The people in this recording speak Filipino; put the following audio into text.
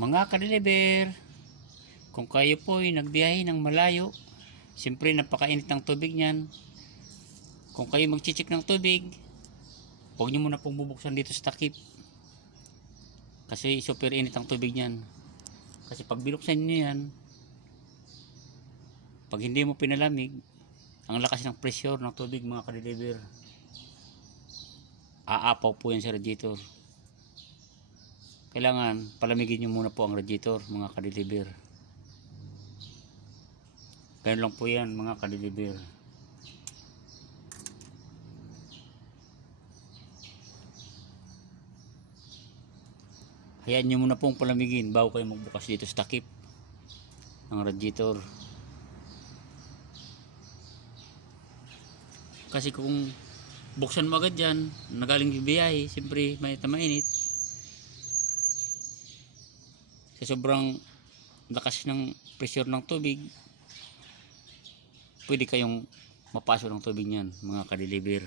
Mga kadeliver, kung kayo po ay nagbiyahe ng malayo, siyempre napakainit ng tubig niyan. Kung kayo magchichik ng tubig, huwag nyo muna pong bubuksan dito sa takip. Kasi super init ang tubig niyan. Kasi pag binuksan nyo yan, pag hindi mo pinalamig, ang lakas ng pressure ng tubig mga kadeliver, aapaw po yan sa radiator. Kailangan palamigin nyo muna po ang radiator mga kadeliver. Ganun lang po yan mga kadeliver. Hayaan nyo muna pong palamigin bago kayo magbukas dito sa takip ng radiator. Kasi kung buksan mo agad yan, nagaling bibiyahe, siyempre may mainit. Sa sobrang lakas ng pressure ng tubig, pwede kayong mapasok ng tubig niyan, mga kadeliver.